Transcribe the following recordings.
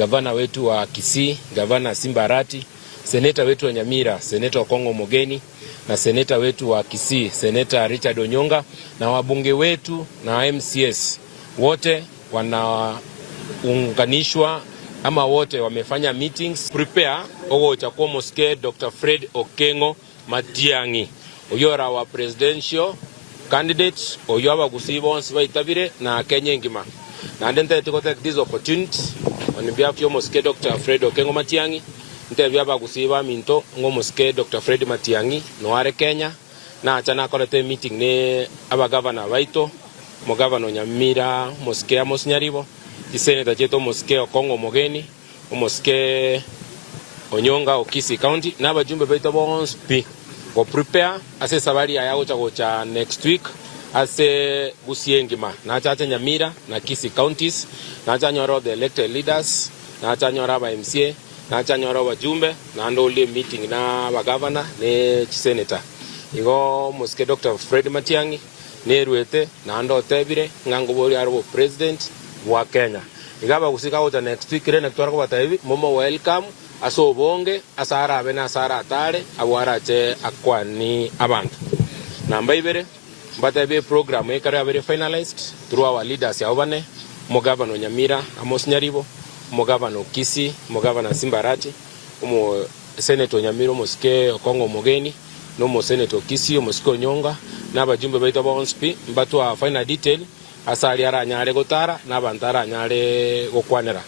gavana wetu wa Kisii, gavana Simba Arati, seneta wetu wa Nyamira, seneta Okongo Omogeni, na seneta wetu wa Kisii, seneta Richard Onyonga, na wabunge wetu na MCS wote wanaunganishwa ama wote wamefanya meetings prepare ogo chakwo moske Dr. Fred Okengo Matiang'i oyora wa presidential candidate oyo abagusi bonse baitabire na Kenya ngima na ndente to take this opportunity on behalf of moske Dr. Fred Okengo Matiang'i ntebya abagusi ba minto ngo moske Dr. Fred Matiang'i no are Kenya na achana kolete meeting ne abagavana baito mo governor Nyamira moske Amos Nyaribo Seneta cheto moske Okongo Omogeni moske Onyonga Okisi County na bajumbe baito bonse pi go prepare ase sabari ya gocha next week ase Busiengima na chacha Nyamira na Kisii counties na chanyoro the elected leaders na chanyora ba MCA na chanyora bajumbe na ndo le meeting na ba governor ne senator igo moske Dr. Fred Matiang'i ne ruete na ndo tebire ngango bori aro president wa Kenya igaba kusika uta next week rene twara kwa taivi momo welcome aso bonge asara abena asara atare abwara che akwani abantu namba ibere mbata be program ekare abere finalized through our leaders ya obane mo governor Nyamira Amos Nyaribo mo governor Kisii mo governor Simba Arati mo senator Nyamira moske Okongo Omogeni no mo senator Kisii moske Onyonga na bajumbe baito bonspi mbatwa final detail asali ara nyare gotara na bantara nyare gokwanera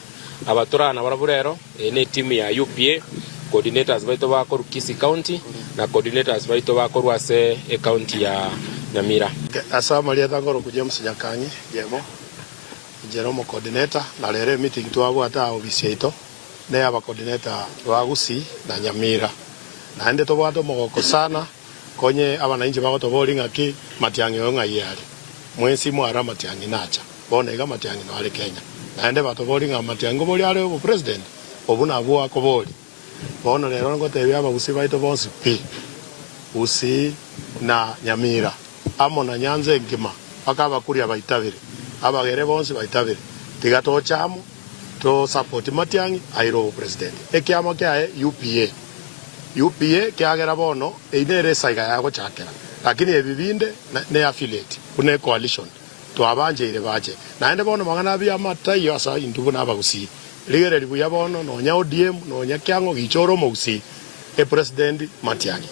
abatura na baraburero ne team ya UPA coordinators baito bakoru Kisii County na coordinators baito bakoru ase county ya Nyamira asa maria tangoro kuje Nyakanyi yemo Jeromo coordinator na lere meeting twabo ata office ito ne aba coordinator wa Gusii na Nyamira na ende to bwato mogoko sana konye abananchi bagoto bolinga ki Matiang'i onga yali mwensi mwara Matiang'i nacha bona iga Matiang'i no ale Kenya naende bato bolinga Matiang'i boli ale obo president obuna abo akoboli bona lero ngo tebya abagusi baito bonse pi Gusii na Nyamira amo na Nyanza ngima akaba kuria baitabire abagere bonse baitabire tigato chamo to support Matiang'i airo president ekiamo kya UPA kiagera bono einere saiga yago chakera lakini ebibinde ne affiliate kune coalition to abanje ile baje naende bono mangana bya matayo asa intubu nabagusi ligere libuya bono no nya ODM no nya kyango gichoro mogusi president Matiang'i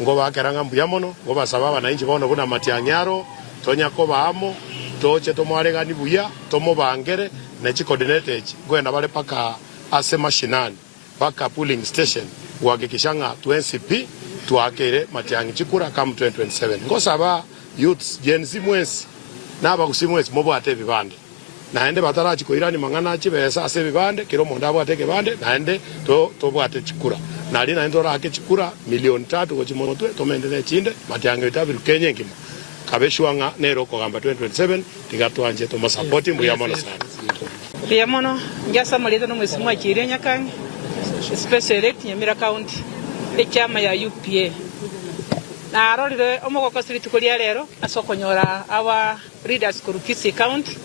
ngo bakeranga mbuya mono ngo basaba abananchi bono buna Matiang'i aro tonya ko baamo toche tomwaregani buya tomo bangere na chi coordinated gwenda bale paka ase mashinani paka polling station wagekishanga 20p tuakere Matiang'i chikura kam 2027 ngosaba youths Gen Z mwesi naba kusimwesi mobo ate bibande naende batarachi ko irani mangana chibesa ase bibande kiro mondabo ate bibande naende to bwate chikura nali naendo rake chikura milioni 3 ko chimotwe tomendele chinde Matiang'i itabiru Kenya ngima kabeshwanga nero ko gamba 2027 tigatwanje to support mbuya mono sana pia mono ngasa molito no mwesi mwa chire Nyakanyi special elect Nyamira county chama ya UPA na arorire omogoko street kulia lero asokonyora our leaders ku Kisii county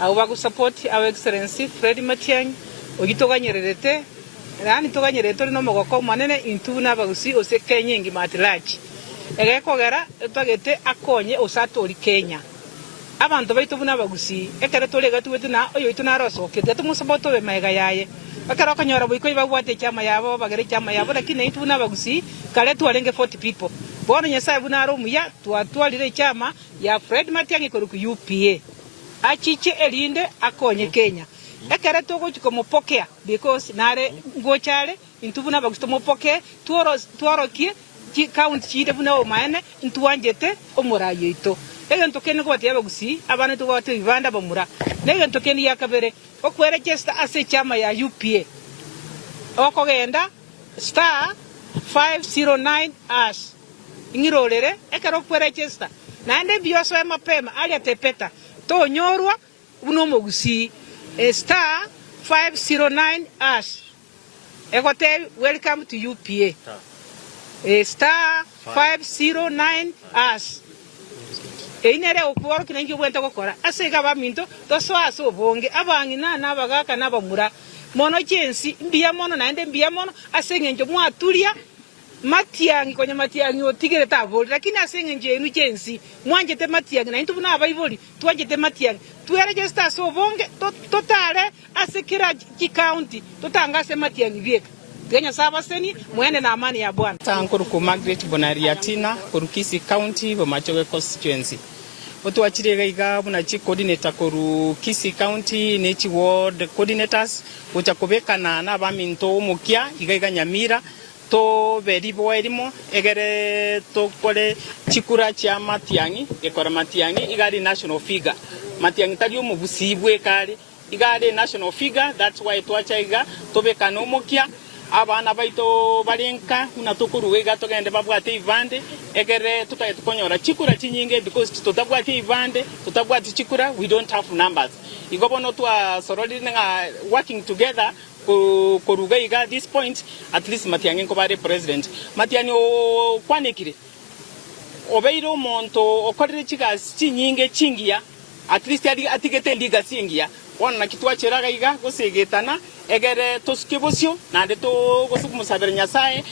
au bagu support our excellency Fred Matiang'i ogitoganyererete rani toganyerete no mogoko manene intuna bagusi ose Kenya ngima atlachi egekogera togete akonye osatori Kenya abantu baito buna bagusi ekere tolega tuwetu na oyo ituna rosokete tumusaboto be maiga yaye bakara kanyora boiko ibagwate chama yabo bagere chama yabo lakini ituna bagusi kale tualenge 40 people bona nyasaye buna romu ya twatwalire chama ya Fred Matiang'i ku UPA achiche elinde akonye Kenya ekere togo chikomopokea because nare ngochale intubuna bagusi tomopokea tuorokie chi county chide buna o maene ntuwanjete omurayo ito egento kene ko batya bagusi abana to bate bibanda bamura negento kene yakabere okwere chesta ase chama ya UPA okogenda star 509 as ingirolere ekero kwere chesta naende bioso ya mapema ali atepeta to nyorwa buno mogusi star 509 as egote welcome to UPA star 509 as einere okworo kinengi bwenta gukora ase gaba minto to so aso bonge abangi na nabagaka nabamura mono chensi mbia mono naende mbia mono asengenjo mwatulia Matiang'i kwenye Matiang'i otigere tabori lakini asengenje enu chensi mwanjete Matiang'i na intu buna abaibori twanjete Matiang'i turegister so bonge totale asekira ki county totangase Matiang'i bieka Kenya sabaseni muende na amani ya Bwana. Tankuru ku Margaret Bonariatina ku Kisii County Bomachoge constituency. Otu achirega iga buna chi coordinator ku Kisii County nechi ward coordinators uchakobeka na baminto mukia iga Nyamira to beri boerimo egere to kole chikura cha Matiang'i ekora Matiang'i igari national figure Matiang'i tali mu busibwe kali igari national figure that's why twachaiga tobeka no mukia abana baito balenka una tukuruwega togende babwate ivande egere tukonyora chikura chinyinge because tutabwate ivande tutabwate chikura we don't have numbers igobono twa sorori nga working together korugaiga this point at least Matiang'i ko bare president Matiang'i o kwanekire obeiro monto okorere chigas chinyinge chingia at least atigete liga singia ona kitwa cheraga iga gosegetana egere toskebosio na nde to gosukumusabira Nyasaye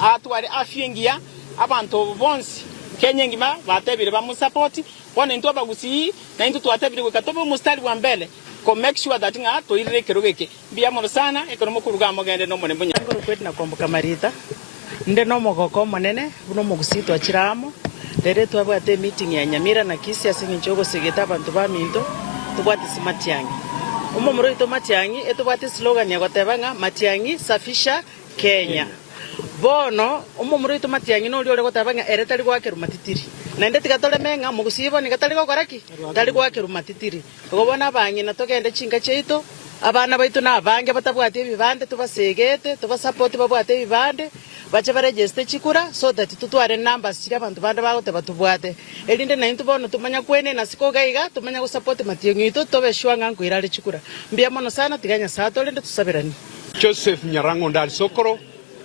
atware afiengia abantu bonsi Kenya ngima batebire bamusupport ona into abagusi na into twatebire gukatoba mustari wa mbele ko make sure that nga to irire kerogeke bia mono sana ekonomo kuruga mogende no monembo nyangoro kwet na komboka marita nde no mogoko monene buno mogusi twachiramo rere twabwate meeting ya Nyamira na Kisii asinginchogo segeta abantu baminto tubwate Matiang'i Omomoro ito Matiang'i etubwate slogan ya gotebanga Matiang'i safisha Kenya bono omomoro ito Matiang'i no liore gotebanga eretari gwakeru matitiri na ndeti gatole menga mugusibo ni gatali gokoraki tali gwakeru matitiri gobona bangi na togende chinga cheito abana baitu na bange batabwate bibande tubasegete tubasupport babwate bibande bache baregister chikura so that tutware numbers chira abantu bande bagote batubwate elinde na intubono tumanya kwene na siko gaiga tumanya go support Matiang'i ito tobe shwanga nkwirale chikura mbia mono sana tiganya sato lende tusabirani Joseph Nyarango Ndali Sokoro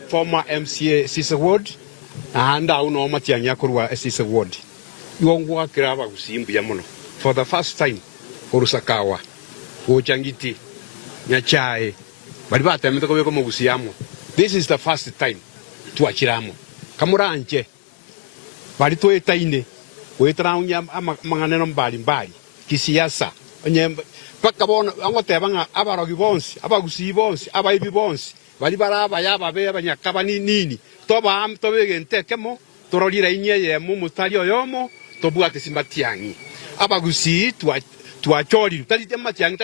former MCA Sisa Ward anda uno Matiang'i akorwa Sisa Ward yongwa kiraba gusimbia mono for the first time Orusakawa Ochangiti Nyachae bali batemete ko beko mugusiamo this is the first time tuachiramo kamuranje bali toetaine wetraunya amanganeno mbali kisiasa onyemba pakabona angotebanga abarogi bonsi abagusi bonsi abaibi bonsi bali baraba yaba be abanyakaba nini toba am tobegentekemo torolira inye mu mutari oyomo tobwate Matiang'i abagusi tuachori tali Matiang'i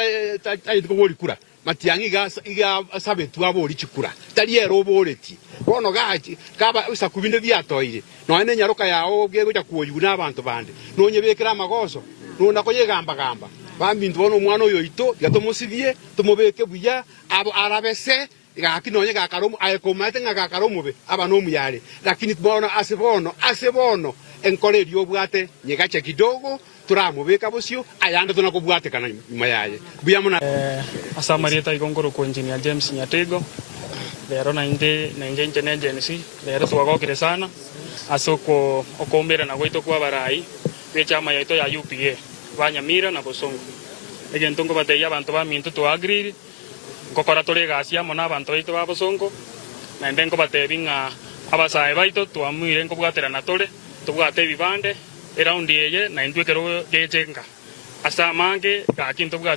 tai ko kura Matiang'i iga sabe tuabori chikura tali ero boreti bono gachi kaba usakubinde byatoire no ene nyaruka yao gego cha kuoyuna abantu bande no nyebekera magoso no nakoyegamba bambintu bono mwana oyo ito yatomusibie tumubeke buya abo arabese gakinonye gakaromu ayekomate ngakaromu be abanomu yale lakini bono asebono enkoleri obwate nyegache kidogo turamubeka bosio ayanda tunakobwate kana nyuma yaye buyamuna asamarieta igongoro ko engineer James Nyatego lero na inde agency lero twagokire sana asoko okombera na goito kwa barai be chama yaito ya UPA Banyamira na Bosongo egentongo bateya abantu baminto to agree ngokora tolega asia mona abantu baito ba Bosongo na ndengo batebinga abasae baito twamwire ngobwatera na tole tubwate bibande around yeye na indwekero gejenga asa mange gakinto